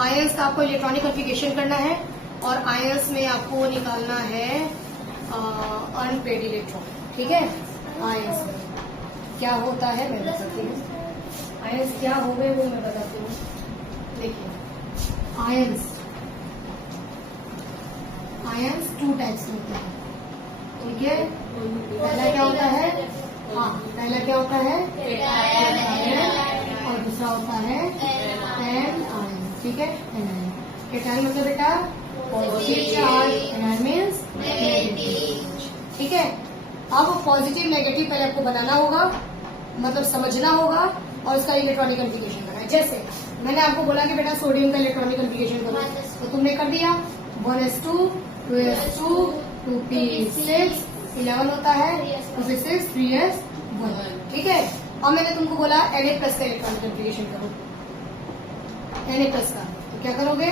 Ions का आपको electronic configuration करना है और आयंस में आपको निकालना है अनपेड इलेक्ट्रॉन। ठीक है, आयंस में क्या होता है मैं बताती हूँ। आयंस क्या हो गए वो मैं बताती हूँ। देखिए, आयंस टू टाइप्स में होते हैं। ठीक है, पहला क्या होता है, पहला क्या होता है और दूसरा होता है एन आयन। ठीक है, एन आयन। केटायन मतलब बेटा positive charge, anion means negative. ठीक है, अब पॉजिटिव नेगेटिव पहले आपको बनाना होगा, मतलब समझना होगा और उसका इलेक्ट्रॉनिक कॉन्फ़िगरेशन करना है। जैसे मैंने आपको बोला कि बेटा सोडियम का इलेक्ट्रॉनिक कॉन्फ़िगरेशन करो, तो तुमने कर दिया 1s2 2s2 2p6 11 होता है, 2p6 3s1। ठीक है, अब मैंने तुमको बोला Na+ का इलेक्ट्रॉनिक कॉन्फ़िगरेशन करो, Na+ का, तो क्या करोगे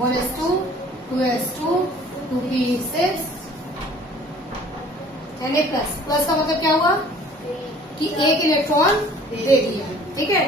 1s2 2s2 2p6 Na+। Plus का मतलब क्या हुआ कि एक इलेक्ट्रॉन दे दिया। ठीक है,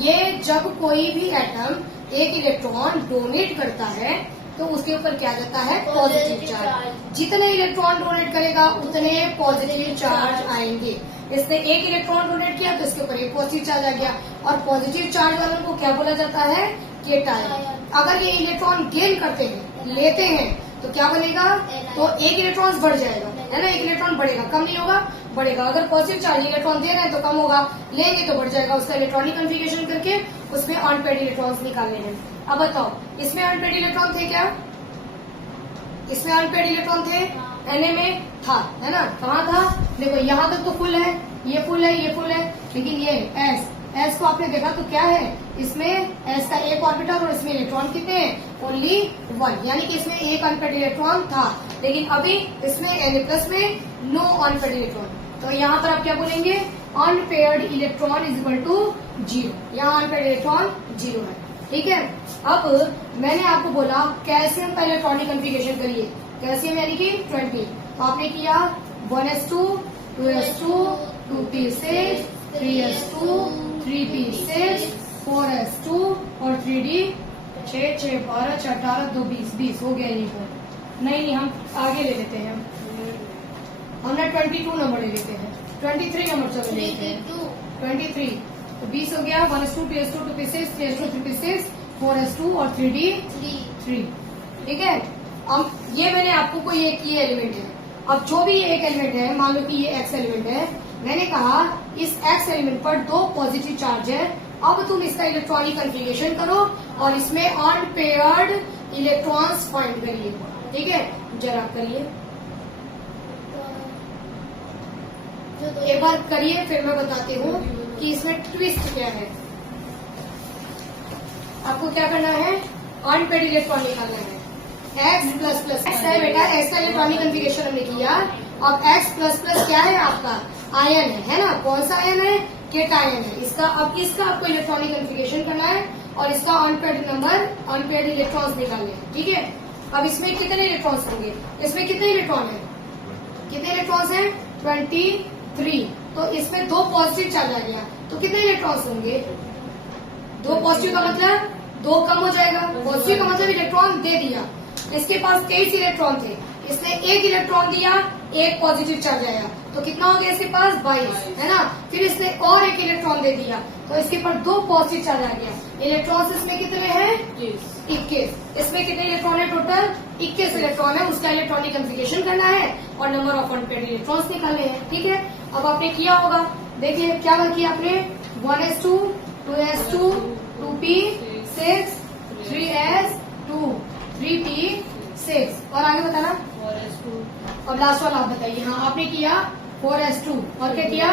ये जब कोई भी एटम एक इलेक्ट्रॉन डोनेट करता है तो उसके ऊपर क्या जाता है, पॉजिटिव चार्ज। जितने इलेक्ट्रॉन डोनेट करेगा उतने पॉजिटिव चार्ज आएंगे। इसने एक इलेक्ट्रॉन डोनेट किया तो इसके ऊपर एक पॉजिटिव चार्ज आ गया, और पॉजिटिव चार्ज वालों को क्या बोला जाता है, केटायन। अगर ये इलेक्ट्रॉन गेन करते हैं, लेते हैं, तो क्या बनेगा, तो एक इलेक्ट्रॉन बढ़ जाएगा, है ना, एक इलेक्ट्रॉन बढ़ेगा, कम नहीं होगा, बढ़ेगा। अगर पॉजिटिव चार्ज इलेक्ट्रॉन दे रहे हैं तो कम होगा, लेंगे तो बढ़ जाएगा। उसका इलेक्ट्रॉनिक कॉन्फ़िगरेशन करके उसमें अनपेड इलेक्ट्रॉन्स निकालने हैं। अब बताओ, इसमें अनपेड इलेक्ट्रॉन थे क्या, इसमें अनपेड इलेक्ट्रॉन थे, Na में था, है ना, कहाँ था, देखो यहाँ तक तो फुल है, ये फुल है, ये फुल है, लेकिन ये S को आपने देखा तो क्या है, इसमें S का एक ऑर्बिटल और इसमें इलेक्ट्रॉन कितने हैं, ओनली 1, यानी कि इसमें एक अनपेड इलेक्ट्रॉन था। लेकिन अभी इसमें Na+ में नो अनपेड इलेक्ट्रॉन, तो यहाँ पर आप क्या बोलेंगे, unpaired electron is equal to 0। यहाँ अनपेयर्ड इलेक्ट्रॉन 0 है। ठीक है, अब मैंने आपको बोला कैल्शियम का इलेक्ट्रॉनिक कॉन्फ़िगरेशन करिए, कैल्शियम यानी कि 20, तो आपने किया 1s2 2s2 2p6 3s2 3p6 4s2 और 3d 6 6 12 6 18 2 20 हो गया यहीं पर। नहीं, हम आगे ले लेते हैं, हमने 22 नंबर ले लेते हैं, 23 नंबर चलो ले लेते हैं, 23 तो 20 हो गया, 1s2 2s2 2p6 3s2 3p6 4s2 और 3d 3। ठीक है, अब ये मैंने आपको कोई एक ये एलिमेंट है, अब जो भी ये एक एलिमेंट है, मान लो कि ये x एलिमेंट है, मैंने कहा इस x एलिमेंट पर 2 पॉजिटिव चार्ज है। अब तुम इसका इलेक्ट्रॉनिक कॉन्फ़िगरेशन करो और इसमें अनपेयर्ड इलेक्ट्रॉन्स फाइंड करिए। ठीक है, जरा करिए, एक बार करिए, फिर मैं बताती हूँ कि इसमें ट्विस्ट क्या है। आपको क्या करना है, अनपेड इलेक्ट्रॉन निकालना है। X++ है बेटा, X का इलेक्ट्रॉनिक कॉन्फ़िगरेशन हमने किया। अब X++ क्या है आपका, आयन है ना, कौन सा आयन है, केटायन है। इसका आपको इलेक्ट्रॉनिक कॉन्फ़िगरेशन करना है और इसका अनपेड इलेक्ट्रॉन्स निकालने हैं। ठीक है, अब इसमें कितने इलेक्ट्रॉन्स होंगे, इसमें कितने इलेक्ट्रॉन है, कितने इलेक्ट्रॉन्स है 23, तो इसमें 2 पॉजिटिव चार्ज आ गया, तो कितने इलेक्ट्रॉन्स होंगे, 2 पॉजिटिव का मतलब 2 कम हो जाएगा, पॉजिटिव का मतलब इलेक्ट्रॉन दे दिया। इसके पास 23 इलेक्ट्रॉन थे, इसने एक इलेक्ट्रॉन दिया, एक पॉजिटिव चार्ज आया, तो कितना हो गया इसके पास 22, है ना। फिर इसने और एक इलेक्ट्रॉन दे दिया, तो इसके पास 2 पॉजिटिव चार्ज आ गया। इलेक्ट्रॉन्स इसमें कितने हैं 21, इसमें कितने इलेक्ट्रॉन है, टोटल 21 इलेक्ट्रॉन है। उसका इलेक्ट्रॉनिक कॉन्फ़िगरेशन करना है और नंबर ऑफ अनपेयर्ड इलेक्ट्रॉन्स निकालने हैं। ठीक है, अब आपने किया होगा, देखिए क्या किया आपने, 1s2 2s2 2p6 3s2 3p6 और आगे बताना, और लास्ट वाला आप बताइए। हाँ, आपने किया 4s2 और क्या किया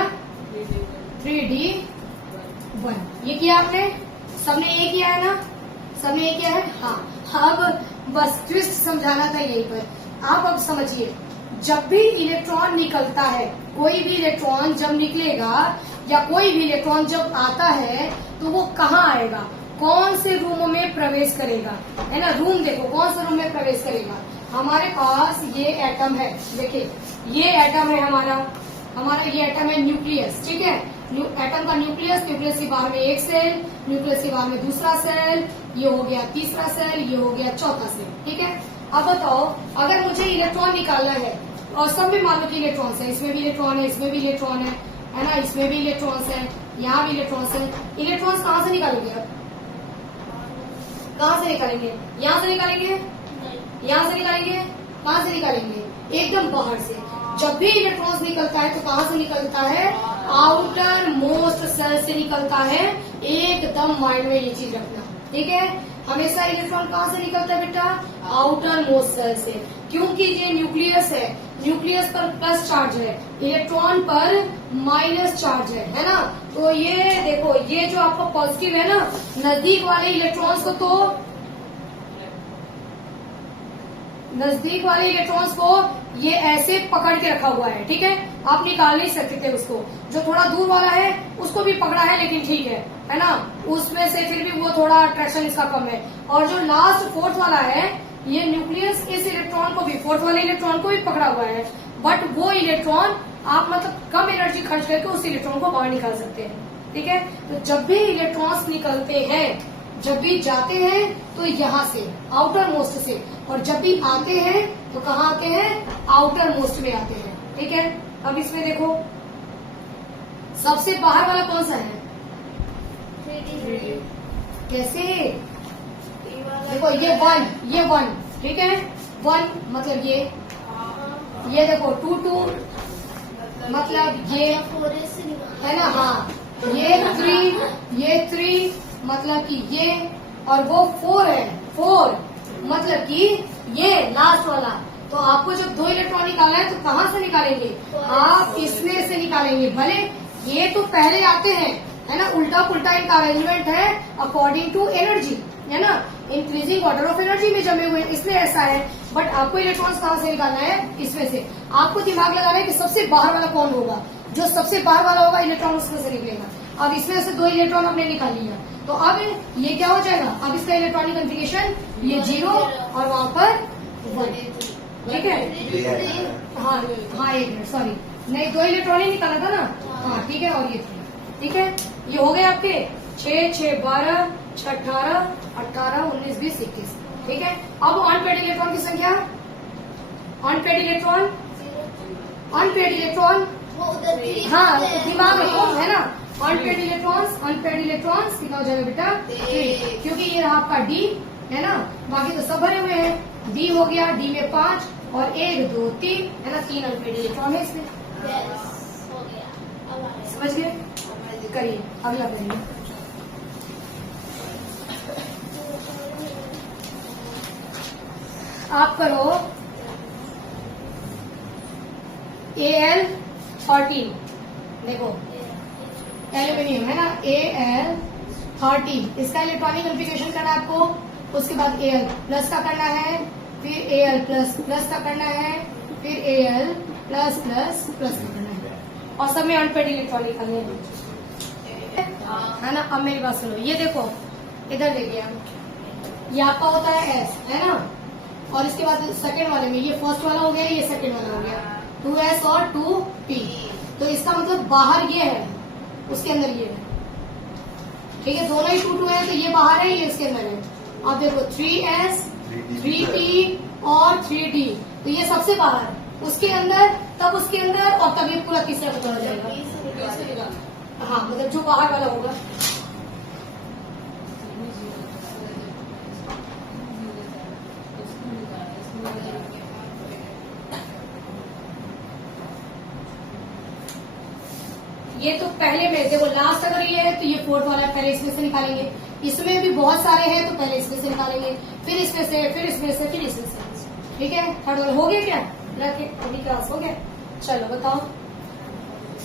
3d1, ये किया आपने, सबने ये किया है ना, सबने ये किया है। हाँ, अब बस ट्विस्ट समझाना था यहीं पर। आप अब समझिए, जब भी इलेक्ट्रॉन निकलता है, कोई भी इलेक्ट्रॉन जब निकलेगा या कोई भी इलेक्ट्रॉन जब आता है तो वो कहाँ आएगा, कौन से रूम में प्रवेश करेगा, है ना। रूम देखो, कौन से रूम में प्रवेश करेगा। हमारे पास ये एटम है, देखिए ये एटम है हमारा ये एटम है न्यूक्लियस। ठीक है, एटम का न्यूक्लियस, न्यूक्लियस के बाहर में एक सेल, न्यूक्लियस के बाहर में दूसरा सेल, ये हो गया तीसरा सेल, ये हो गया चौथा सेल। ठीक है, अब बताओ अगर मुझे इलेक्ट्रॉन निकालना है और सब में मान लो कि इलेक्ट्रॉन्स है, इसमें भी इलेक्ट्रॉन है, इसमें भी इलेक्ट्रॉन है ना, इसमें भी इलेक्ट्रॉन्स है, यहाँ भी इलेक्ट्रॉन्स है। इलेक्ट्रॉन्स कहाँ से निकालेंगे? अब कहाँ से निकालेंगे? यहाँ से निकालेंगे, यहाँ से निकालेंगे, कहाँ से निकालेंगे? एकदम बाहर से। जब भी इलेक्ट्रॉन्स निकलता है तो कहाँ से निकलता है? आउटर मोस्ट सेल से निकलता है। एकदम माइंड में ये चीज रखना, ठीक है। हमेशा इलेक्ट्रॉन कहाँ से निकलता है बेटा? आउटर मोस्ट सेल से, क्योंकि ये न्यूक्लियस है, न्यूक्लियस पर प्लस चार्ज है, इलेक्ट्रॉन पर माइनस चार्ज है ना। तो ये देखो, ये जो आपका पॉजिटिव है ना, नजदीक वाले इलेक्ट्रॉन्स को तो नजदीक वाले इलेक्ट्रॉन्स को ये ऐसे पकड़ के रखा हुआ है, ठीक है। आप निकाल नहीं सकते थे उसको। जो थोड़ा दूर वाला है उसको भी पकड़ा है, लेकिन ठीक है ना, उसमें से फिर भी वो थोड़ा अट्रैक्शन इसका कम है। और जो लास्ट फोर्थ वाला है, ये न्यूक्लियस इस इलेक्ट्रॉन को भी, फोर्थ वाले इलेक्ट्रॉन को भी पकड़ा हुआ है, बट वो इलेक्ट्रॉन आप मतलब कम एनर्जी खर्च करके उस इलेक्ट्रॉन को बाहर निकाल सकते हैं, ठीक है। तो जब भी इलेक्ट्रॉन्स निकलते हैं, जब भी जाते हैं तो यहाँ से आउटर मोस्ट से, और जब भी आते हैं तो कहाँ आते हैं? आउटर मोस्ट में आते हैं, ठीक है। अब इसमें देखो सबसे बाहर वाला कौन सा है? कैसे? देखो ये वन, ठीक है। वन मतलब ये देखो 2 2 मतलब ये है ना, हाँ ये 3 मतलब कि ये, और वो 4 है, 4 मतलब कि ये लास्ट वाला। तो आपको जब 2 इलेक्ट्रॉन निकालना है तो कहाँ से निकालेंगे? आप इसमें से निकालेंगे। भले ये तो पहले आते हैं, है ना, उल्टा पुल्टा इनका अरेंजमेंट है अकॉर्डिंग टू एनर्जी, है ना, इंक्रीजिंग ऑर्डर ऑफ एनर्जी में जमे हुए, इसलिए ऐसा है। बट आपको इलेक्ट्रॉन्स कहाँ से निकालना है? इसमें से। आपको दिमाग लगाना है कि सबसे बाहर वाला कौन होगा। जो सबसे बाहर वाला होगा इलेक्ट्रॉन उसमें से निकलेगा। अब इसमें से 2 इलेक्ट्रॉन हमने निकाल लिया, तो अब ये क्या हो जाएगा? अब इसका इलेक्ट्रॉनिक कॉन्फ़िगरेशन ये 0 और वहाँ पर 1, ठीक है। हाँ 1 मिनट, सॉरी, नहीं 2 इलेक्ट्रॉन ही निकाला था ना, हाँ ठीक है। और ये 3, ठीक है। ये हो गए आपके 6 6 12 6 18 18 19 20 21, ठीक है। अब अनपेड इलेक्ट्रॉन की संख्या, अनपेड इलेक्ट्रॉन हाँ दिमाग रखो, है ना। अनपेड इलेक्ट्रॉन्स कितना हो जाएगा बेटा? 3, क्योंकि ये रहा आपका डी, है ना, बाकी तो सब भरे हुए हैं। डी हो गया, डी में 5 और 1 2 3, है ना, 3 अनपेड इलेक्ट्रॉन है इसमें। समझ गए? करिए, अगला करिए। आप करो Al13, देखो एल्यूमिनियम है ना, Al13, इसका इलेक्ट्रॉनिक कॉन्फ़िगरेशन करना है आपको। उसके बाद Al प्लस का करना है, फिर Al प्लस का करना है, फिर Al प्लस का करना है, और सब में अनपेड इलेक्ट्रॉन निकालने है ना। अब मेरी बात सुनो, ये देखो इधर देखिए, ये आपका होता है S, है ना, और इसके बाद सेकेंड वाले में ये फर्स्ट वाला हो गया, ये सेकेंड वाला हो गया, 2S और 2P। तो इसका मतलब बाहर ये है, उसके अंदर ये है, ठीक है। दोनों ही 2 2 है, तो ये बाहर है, ये इसके अंदर है। अब देखो 3S 3P और 3D, तो ये सबसे बाहर, उसके अंदर, तब उसके अंदर, और तब ये पूरा तीसरा पता जाएगा। हाँ मतलब जो बाहर वाला होगा। ये तो पहले में देखो, लास्ट अगर ये है तो ये फोर्थ वाला है, पहले इसमें से निकालेंगे। इसमें भी बहुत सारे हैं तो पहले इसमें से निकालेंगे, फिर इसमें से, फिर इसमें से, फिर इसमें से, ठीक है। थर्ड वाला हो गया क्या? अभी क्लास हो गया। चलो बताओ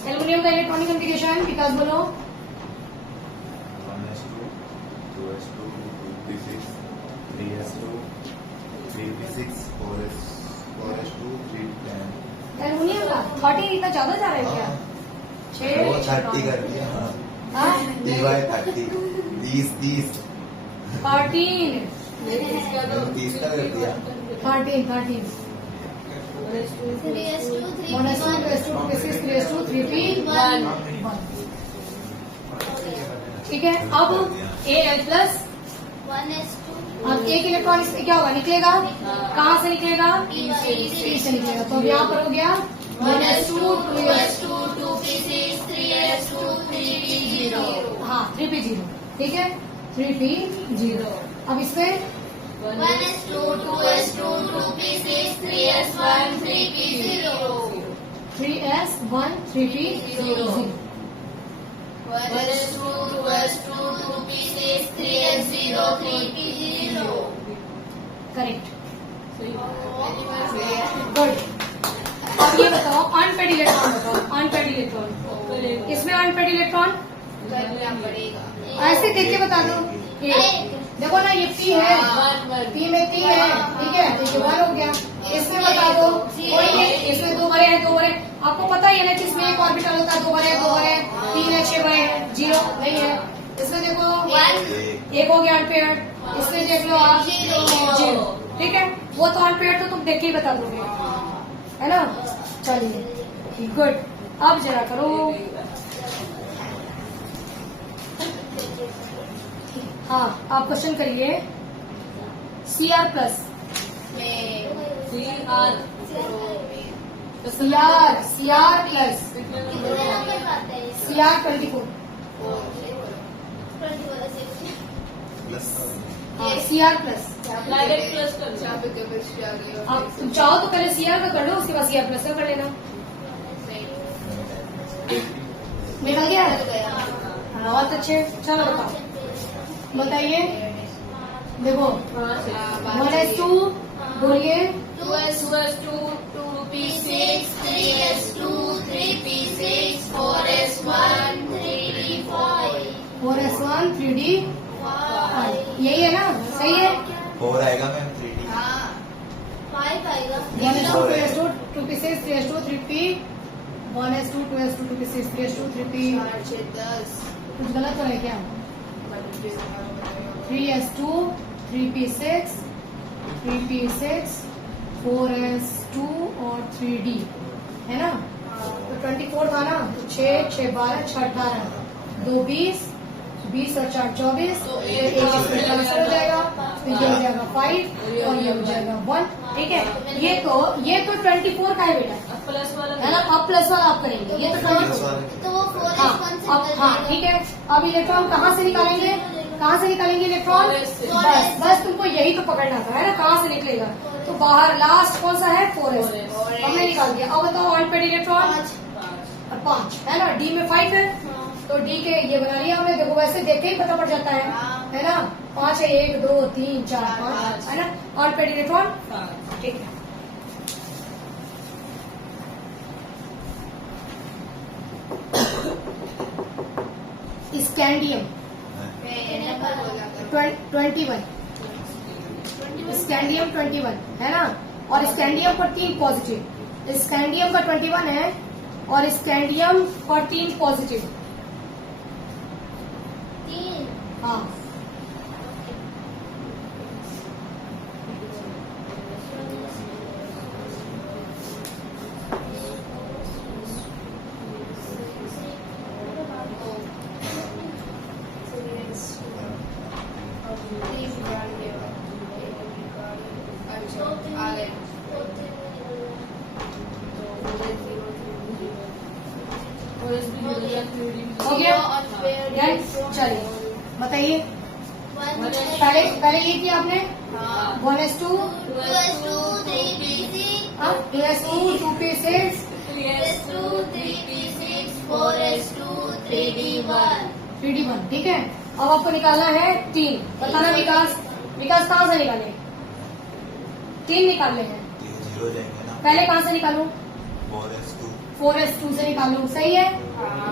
एल्यूमिनियम का इलेक्ट्रॉनिक कॉन्फ़िगरेशन, विकास बोलो। 1s2 2s2 2p6 3s2 3p6 4s2 3p10। Aluminium का 30 इतना ज्यादा जा रहा है क्या? 6 30 कर दिया, हाँ 30 30 13 30 का कर दिया, 13 1s2 2s2 2p6 3s2 3p1। ठीक है, अब Al प्लस, अब एक इलेक्ट्रॉन इसमें क्या होगा, निकलेगा, कहाँ से निकलेगा, P से निकलेगा। तो अब यहाँ पर हो गया 1s2 2s2 2p6 3s2 3p0, हाँ 3p0, ठीक है 3p0। अब इसमें 1s2 2s2 2p6 3s1 3p0 3s1 3p0, 1s2 2s2 2p6 3s0 3p0। Correct, good. अब ये बताओ अनपेड इलेक्ट्रॉन, बताओ अनपेड इलेक्ट्रॉन, इसमें अनपेड इलेक्ट्रॉन करना पड़ेगा। ऐसे देख के बता दो। देखो ना ये P है, P में 3 है, ठीक है, तो ये 1 हो गया। इसमें बता दो, कोई है इसमें 2 भरे हैं, 2 भरे, आपको पता ही है ना कि इसमें एक ऑर्बिटल होता है, 2 भरे हैं, 2 भरे हैं, 3 है, 6 भरे हैं, 0 नहीं है। इसमें देखो 1 हो गया अनपेड, इसमें देख लो आप 0, ठीक है, वो तो अनपेड तो तुम देख के ही बता दोगे, है ना। चलिए गुड, अब जरा करो, हाँ आप क्वेश्चन करिए। Cr plus, Cr plus, Cr 24, plus हाँ Cr प्लस। आप तुम चाहो तो पहले Cr का कर लो, उसके बाद Cr प्लस का कर लेना। निकल गया, हाँ बहुत अच्छे। चलो बताओ, बताइए, देखो 1s2 बोलिए, 2s2 2p6 3s2 3p6 4s1 3d5 4s1 3d, यही है ना, सही है। 4 आएगा मैम 3D। हाँ 5 आएगा। 1s2 2s2 2p6 3s2 3p, 1s2 2s2 2p6 3s2 3p, 10 कुछ गलत हो रहा है क्या, 3s2 3p6 3p6 4s2 और 3d, है ना। तो 24 था ना, तो 6 6 12 6 18, 2 20 20 और 4 24, तो एक इसमें ट्रांसफर हो जाएगा, तो ये हो जाएगा 5 और ये हो जाएगा 1, ठीक है। ये तो 24 का है बेटा, है ना। अब प्लस वाला आप करेंगे, ये तो 24, तो वो 4s1 हाँ से अब, हाँ निकल ठीक है। अब इलेक्ट्रॉन कहाँ से निकालेंगे, कहाँ से निकालेंगे इलेक्ट्रॉन, बस तुमको यही तो पकड़ना था, है ना, कहाँ से निकलेगा। तो बाहर लास्ट कौन सा है, 4s, हमने निकाल दिया। अब बताओ अनपेड इलेक्ट्रॉन 5, है ना, D में 5 है, तो D के ये बना लिया हमने, देखो वैसे देख के ही पता पड़ जाता है ना। 5 है, 1 2 3 4 5, है ना, अनपेड इलेक्ट्रॉन, ठीक है। स्कैंडियम 21, स्कैंडियम 21 है ना, और स्कैंडियम पर 3 पॉजिटिव, स्कैंडियम का 21 है और स्कैंडियम पर 3 पॉजिटिव, 3 हाँ हो गया। Done? चलिए बताइए, पहले ये किया आपने 1s2 2s2 3p6 2s2 2p6 3s2 3p6 4s2 3d1 3d1, ठीक है। अब आपको निकालना है 3, बताना विकास, विकास कहाँ से निकाले, 3 निकालने हैं, 0 जाएंगे ना। पहले कहाँ से निकालूं, 4s2 4s2 से निकालूं, सही है।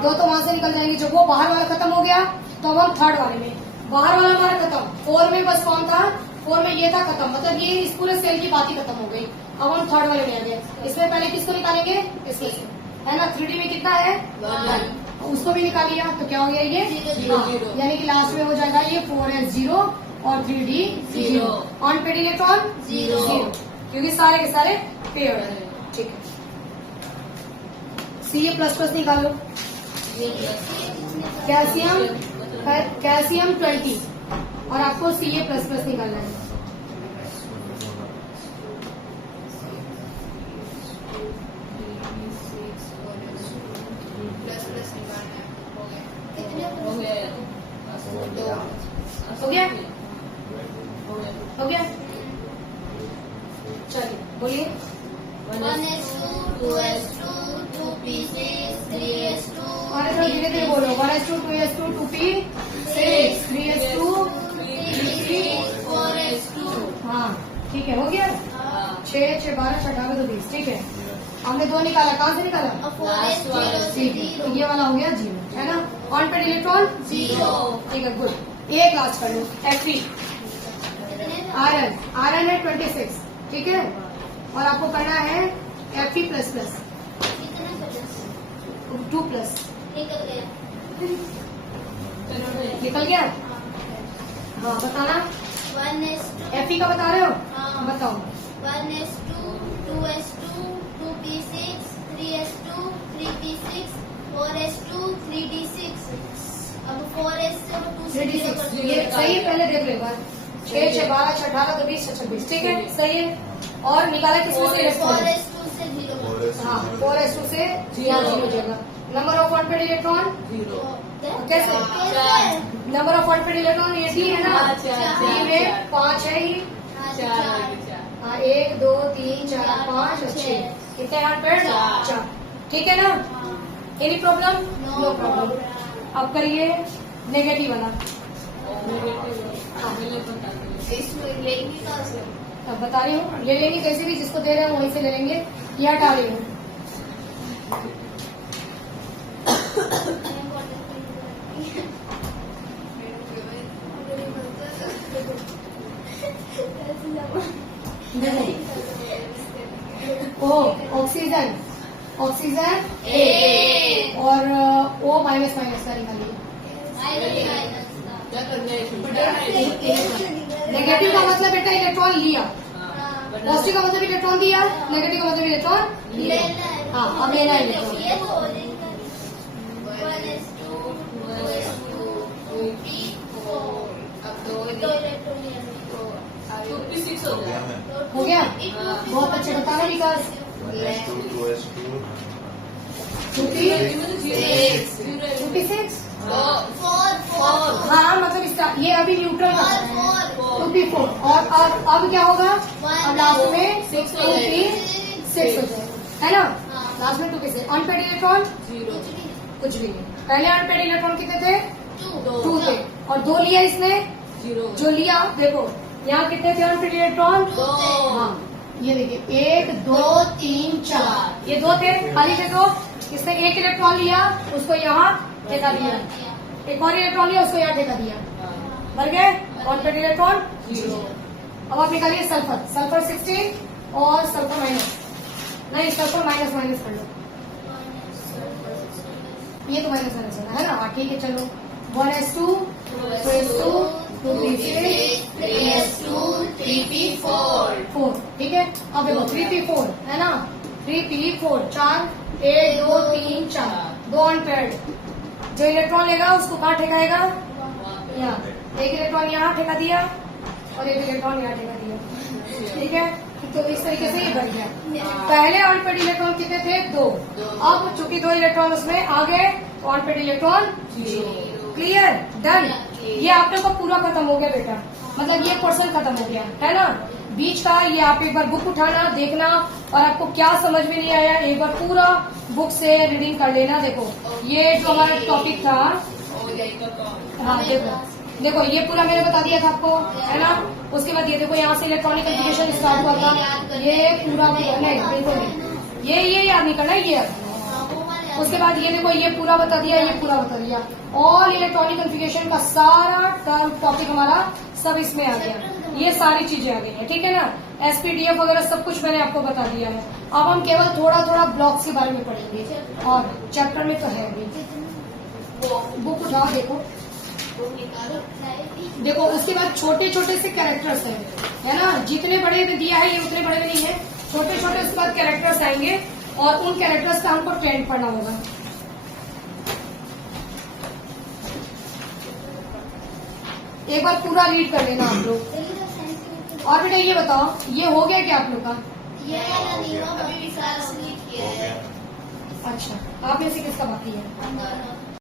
2 तो वहां से निकल जाएंगे, जब वो बाहर वाला खत्म हो गया तो अब हम थर्ड वाले में, बाहर वाला हमारा खत्म, 4 में बस कौन था, 4 में ये था खत्म, मतलब ये इस पूरे सेल की बात ही खत्म हो गई। अब हम थर्ड वाले में आ गए, इसमें पहले किसको निकालेंगे, इसमें से, है ना। 3D में कितना है 1, उसको भी निकाल लिया, तो क्या हो गया ये 0, यानी कि लास्ट में हो जाएगा ये 4s 0 और 3D 0, अनपेड इलेक्ट्रॉन 0, क्योंकि सारे के सारे पेयर है, ठीक है। Ca++ निकालो, कैल्शियम कैल्शियम 20 और आपको Ca++ निकालना है। हो गया? हो गया? चलिए बोलिए। 1s2, 2s2, 2p6, 3s2, और धीरे धीरे बोलो। 1s2, 2s2, 2p6, 3s2, 3p6, 4s2। हाँ ठीक है, हो गया। 6, 6, 12, 18, 20, ठीक है। हमने 2 निकाला, कहाँ से निकाला? 4s0 से तो 0। ये वाला हो गया 0, है ना। On paid electron 0। ठीक है, गुड। एक लास्ट कर लो, Fe आयरन है 26, ठीक है। और आपको करना है Fe++, कितना प्लस? 2+, निकल गया। निकल गया। हाँ बताना। 1s2, Fe का बता रहे हो? हाँ। बताओ। 1s2, 2s2, 2p6, 3s2, 3p6, 4s2, 3d6। अब 4s से 2 से 0 कर 3d6 ये सही है, पहले देख लो एक बार। 6, 6, 12, 18, 20, 26, ठीक है, सही है। और निकाला किसमें से? इलेक्ट्रॉन। 4s2 से 0। हाँ 4s2 से यहाँ 0 हो जाएगा। नंबर ऑफ अनपेड इलेक्ट्रॉन कैसे? नंबर ऑफ अनपेड इलेक्ट्रॉन ये डी है ना, डी में 5 है ही। हाँ 1, 2, 3, 4, 5 और 6, कितने अनपेड? 4, ठीक है ना। Any problem? No problem. अब करिए नेगेटिव वाला। इसमें लेंगे कहाँ से? अब बता रही हूँ, ले लेंगे कैसे भी, जिसको दे रहे हैं वहीं से ले लेंगे। ये हटा रही हूँ। ओ ऑक्सीजन, ऑक्सीजन ए और O माइनस का निकालिए। नेगेटिव का मतलब बेटा इलेक्ट्रॉन लिया, पॉजिटिव का मतलब इलेक्ट्रॉन दिया, नेगेटिव का मतलब इलेक्ट्रॉन लिया। हाँ अब लेना है इलेक्ट्रॉन। ये वो 1s2, 2s2, 2p4। अब 2 इलेक्ट्रॉन लिया। हो गया मैं। हो गया, बहुत अच्छे बताना विकास। 1s2, 2s2, 56। 4 हाँ मतलब इसका ये अभी न्यूट्रल का है 2p4 और अब क्या होगा? अब लास्ट में 2p6 हो जाएगा, है ना। लास्ट में 2p6। अनपेड इलेक्ट्रॉन कुछ भी नहीं। पहले अनपेड इलेक्ट्रॉन कितने थे? 2 थे और 2 लिया इसने, जो लिया देखो यहाँ कितने थे अनपेड इलेक्ट्रॉन? हाँ ये देखिए 1, 2, 3, 4, ये 2 थे खाली थे। तो इसने 1 इलेक्ट्रॉन लिया, उसको यहाँ ठेका दिया, एक और इलेक्ट्रॉन लिया, उसको यहाँ ठेका दिया, भर गए। Unpaired electron 0। अब आप निकालिए सल्फर। सल्फर 16 और सल्फर माइनस, नहीं सल्फर माइनस कर लो। ये तो माइनस है ना। हाँ ठीक है, चलो 1s2, 2s2, 2p6, 3s2, 3p4। 4, ठीक है। अब देखो 3p4 है ना, 3p4 4, 1, 2, 3, 4, 2 अनपेड। जो इलेक्ट्रॉन लेगा उसको कहाँ ठेकाएगा? यहाँ। एक इलेक्ट्रॉन यहाँ ठेका दिया और एक इलेक्ट्रॉन यहाँ ठेका दिया, ठीक है। तो इस तरीके से ये बन गया। पहले अनपेड इलेक्ट्रॉन कितने थे? 2। अब चूंकि 2 इलेक्ट्रॉन उसमें आ गए तो अनपेड इलेक्ट्रॉन 0। Clear, done. ये आप लोग का पूरा खत्म हो गया बेटा, मतलब ये पोर्शन खत्म हो गया, है ना। बीच का ये आप एक बार बुक उठाना, देखना, और आपको क्या समझ में नहीं आया एक बार पूरा बुक से रीडिंग कर लेना। देखो ये जो हमारा टॉपिक था, हाँ देखो ये पूरा मैंने बता दिया था आपको, है ना। उसके बाद ये देखो यहाँ से इलेक्ट्रॉनिक कन्फिगरेशन स्टार्ट हुआ था, ये पूरा नहीं बिल्कुल नहीं, ये याद नहीं करना है ये। उसके बाद ये देखो ये पूरा बता दिया, ये पूरा बता दिया। ऑल इलेक्ट्रॉनिक कन्फिगरेशन का सारा टर्म टॉपिक हमारा सब इसमें आ गया, ये सारी चीजें आ गई है, ठीक है ना। SPDF वगैरह सब कुछ मैंने आपको बता दिया है। अब हम केवल थोड़ा ब्लॉक्स के बारे में पढ़ेंगे और चैप्टर में तो है भी। बुक उठाओ, देखो उसके बाद छोटे से कैरेक्टर्स है ना। जितने बड़े में दिया है ये उतने बड़े में नहीं है, छोटे उसके बाद कैरेक्टर्स आएंगे और उन कैरेक्टर्स का हमको ट्रेंड पढ़ना होगा। एक बार पूरा रीड कर लेना आप लोग। और बेटा ये बताओ, ये हो गया क्या आप लोग का? ये वाला नियम अभी विकास ने किया हो है। गया। अच्छा, आप में से किसका बाकी है? हम दोनों